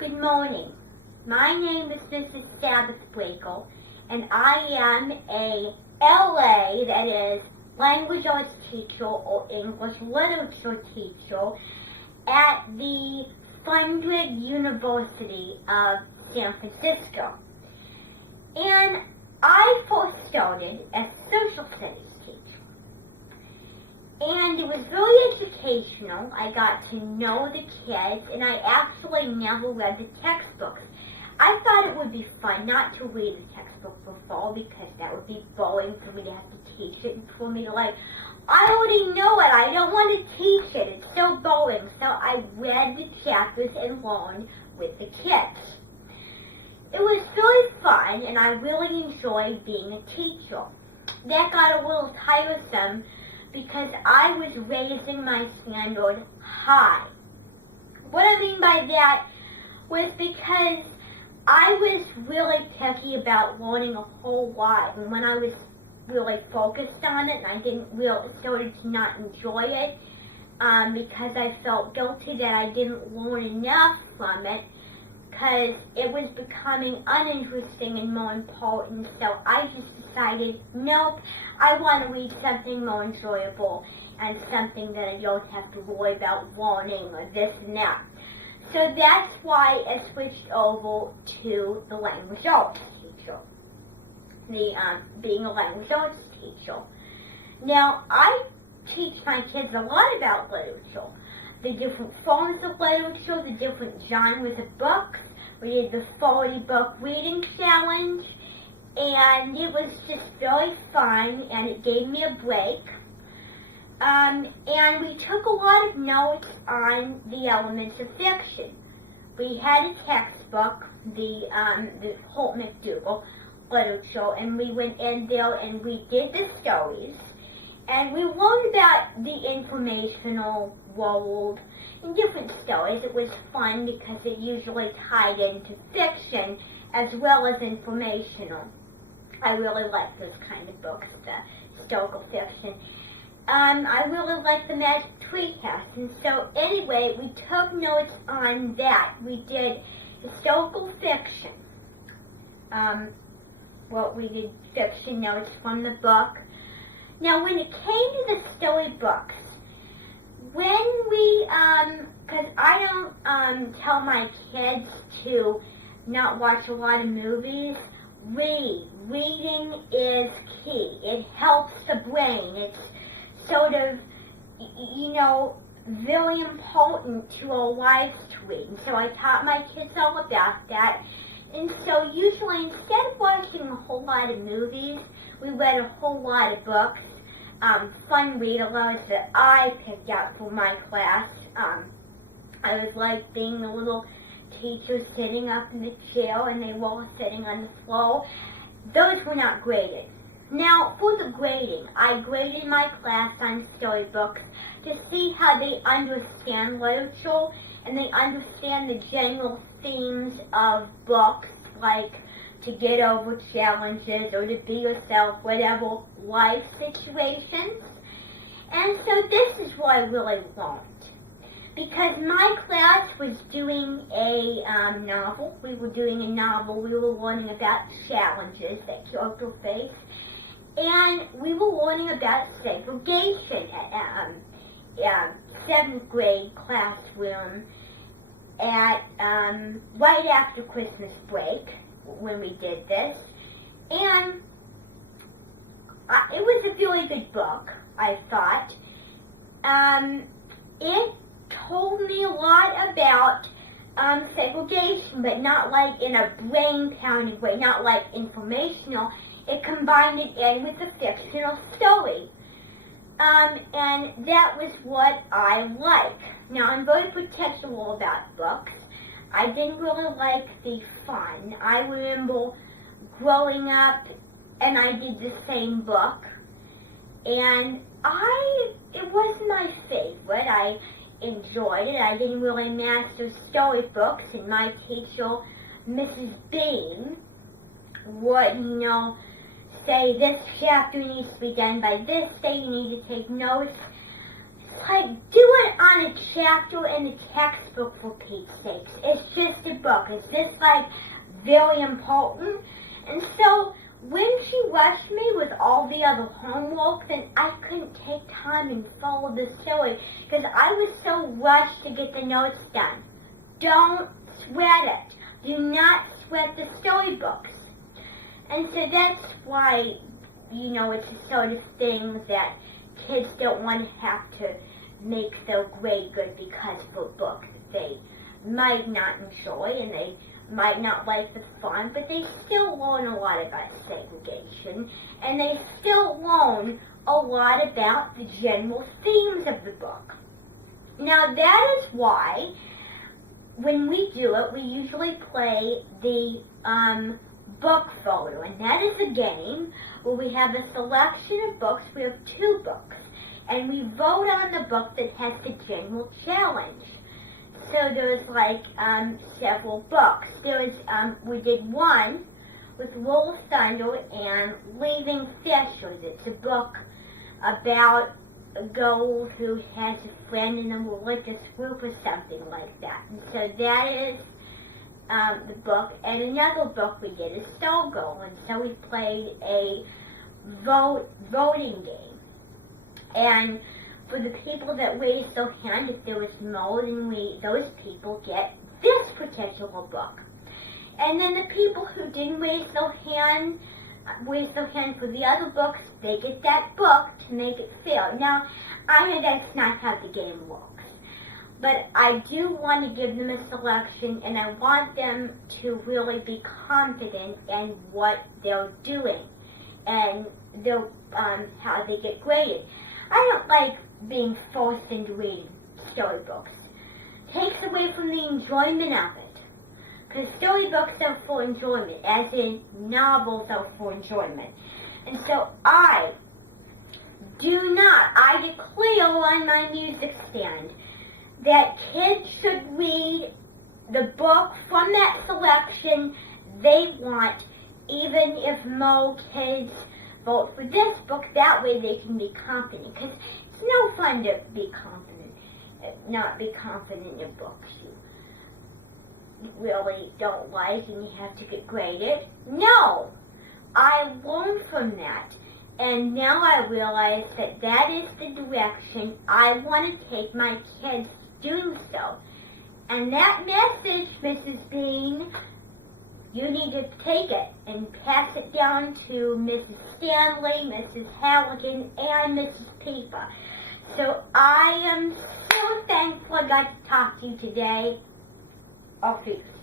Good morning. My name is Mrs. Sabbath Breakel, and I am a LA, that is, language arts teacher or English literature teacher at the Fundred University of San Francisco. And I first started as social studies teacher. And it was very educational. I got to know the kids, and I actually never read the textbooks. I thought it would be fun not to read the textbook for fall because that would be boring for me to have to teach it, and for me to I already know it. I don't want to teach it. It's so boring. So I read the chapters and learned with the kids. It was really fun, and I really enjoyed being a teacher. That got a little tiresome because I was raising my standard high. What I mean by that was because I was really picky about learning a whole lot, and when I was really focused on it, and I started to not enjoy it because I felt guilty that I didn't learn enough from it, because it was becoming uninteresting and more important. So I just decided, nope, I want to read something more enjoyable and something that I don't have to worry about learning or this and that. So that's why I switched over to the language arts teacher, being a language arts teacher. Now, I teach my kids a lot about literature, the different forms of literature, the different genres of books. We did the 40-book reading challenge, and it was just very fun, and it gave me a break. And we took a lot of notes on the elements of fiction. We had a textbook, the Holt McDougall literature, and we went in there and we did the stories. And we learned about the informational world and different stories. It was fun because it usually tied into fiction as well as informational. I really like those kind of books, the historical fiction. I really like the Magic Tree House. And so anyway, we took notes on that. We did historical fiction. We did fiction notes from the book. Now, when it came to the storybooks, when we, because I don't tell my kids to not watch a lot of movies, reading is key. It helps the brain. It's sort of, very important to our lives to read. And so I taught my kids all about that. And so usually, instead of watching a whole lot of movies, we read a whole lot of books, fun read-alouds that I picked out for my class. I was like being the little teacher sitting up in the chair, and they were all sitting on the floor. Those were not graded. Now, for the grading, I graded my class on storybooks to see how they understand literature and they understand the general themes of books, like to get over challenges or to be yourself, whatever life situations. And so this is what I really learned. Because my class was doing a novel. We were doing a novel. We were learning about challenges that characters face. And we were learning about segregation at 7th grade classroom at right after Christmas break when we did this. And it was a really good book, I thought. It told me a lot about segregation, but not like in a brain-pounding way, not like informational. It combined it in with a fictional story. And that was what I like. Now, I'm very protective about books. I didn't really like the fun. I remember growing up, and I did the same book. And it wasn't my favorite. I enjoyed it. I didn't really master storybooks, and my teacher, Mrs. Bean, would, say this chapter needs to be done by this day, you need to take notes. It's like, do it on a chapter in the textbook, for Pete's sakes. It's just a book. Is this, like, very important? And so, when she rushed me with all the other homework, then I couldn't take time and follow the story because I was so rushed to get the notes done. Don't sweat it. Do not sweat the storybooks. And so that's why, you know, it's the sort of thing that kids don't want to have to make their grade good because of a book that they might not enjoy and they might not like the fun, but they still learn a lot about segregation, and they still learn a lot about the general themes of the book. Now that is why, when we do it, we usually play the book photo, and that is a game where we have a selection of books. We have 2 books, and we vote on the book that has the general challenge. So there's like several books. We did one with Roll of Thunder and Leaving Fishers. It's a book about a girl who has a friend in a religious group or something like that. And so that is the book. And another book we did is Stargirl. And so we played a voting game. And for the people that raised their hand, if there was more than those people get this particular book. And then the people who didn't raise their hand for the other books, they get that book to make it fair. Now, I know that's not how the game works, but I do want to give them a selection, and I want them to really be confident in what they're doing and how they get graded. I don't like being forced into reading storybooks. Takes away from the enjoyment of it. Because storybooks are for enjoyment, as in novels are for enjoyment. And so I declare on my music stand that kids should read the book from that selection they want, even if more kids vote for this book. That way they can be confident. Because it's no fun to be confident, not be confident in books you really don't like and you have to get graded. No, I learned from that, and now I realize that that is the direction I want to take my kids doing so. And that message, Mrs. Bean, you need to take it and pass it down to Mrs. Stanley, Mrs. Halligan, and Mrs. Pieper. So I am so thankful I got to talk to you today. Auf Wiedersehen.